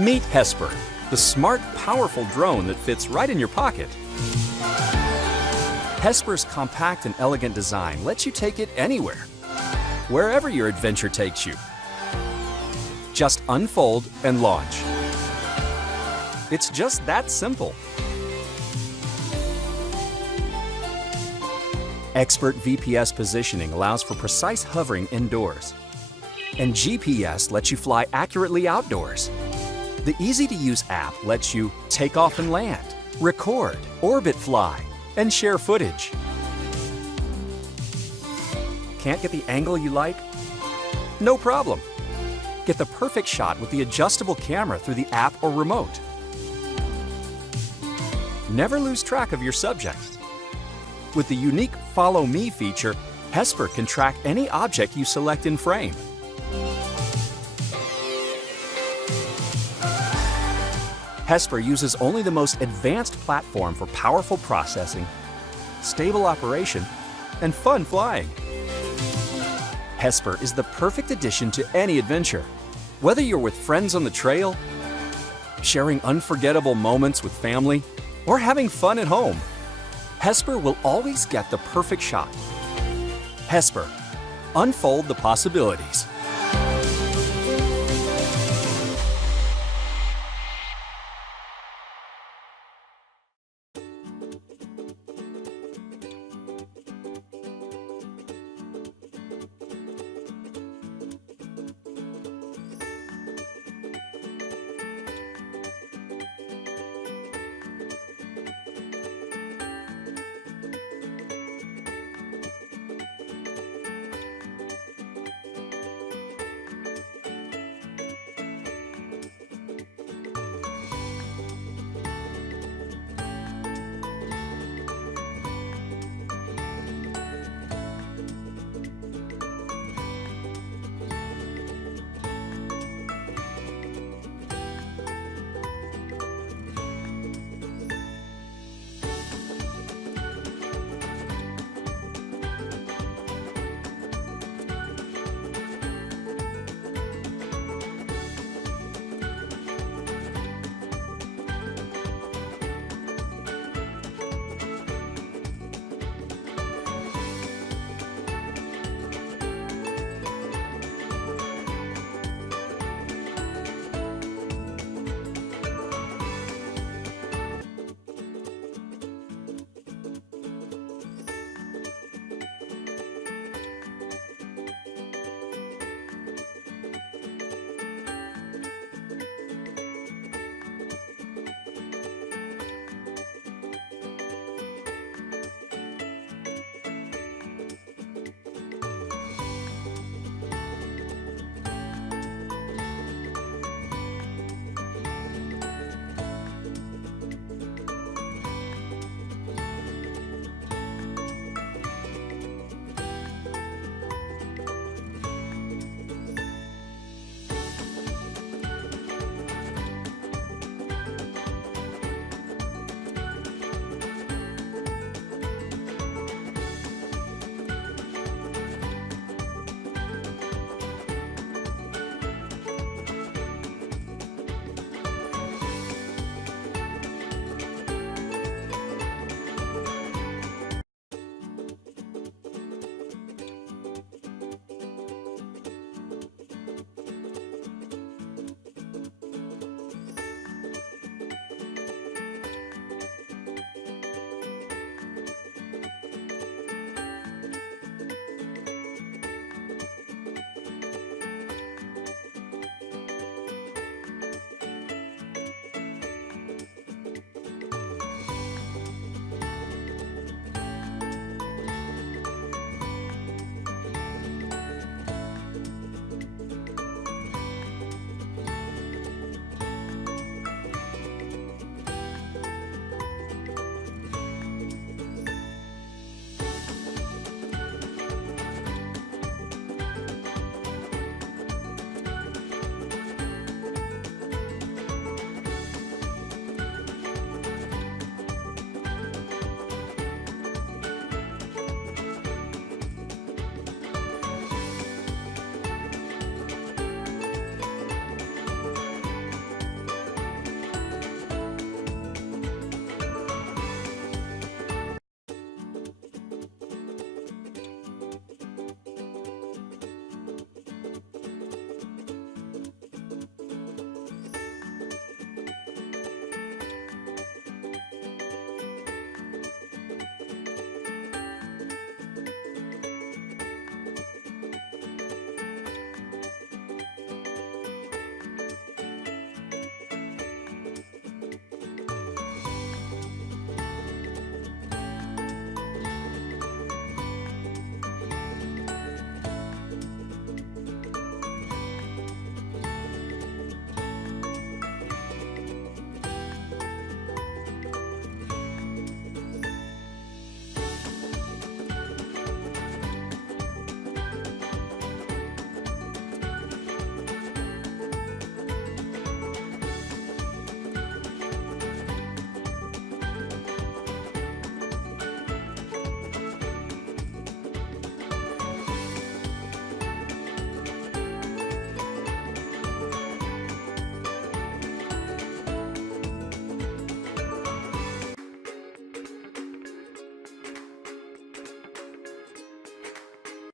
Meet Hesper, the smart, powerful drone that fits right in your pocket. Hesper's compact and elegant design lets you take it anywhere, wherever your adventure takes you. Just unfold and launch. It's just that simple. Expert VPS positioning allows for precise hovering indoors. And GPS lets you fly accurately outdoors. The easy-to-use app lets you take off and land, record, orbit fly, and share footage. Can't get the angle you like? No problem. Get the perfect shot with the adjustable camera through the app or remote. Never lose track of your subject. With the unique Follow Me feature, Hesper can track any object you select in frame. Hesper uses only the most advanced platform for powerful processing, stable operation, and fun flying. Hesper is the perfect addition to any adventure. Whether you're with friends on the trail, sharing unforgettable moments with family, or having fun at home, Hesper will always get the perfect shot. Hesper, unfold the possibilities.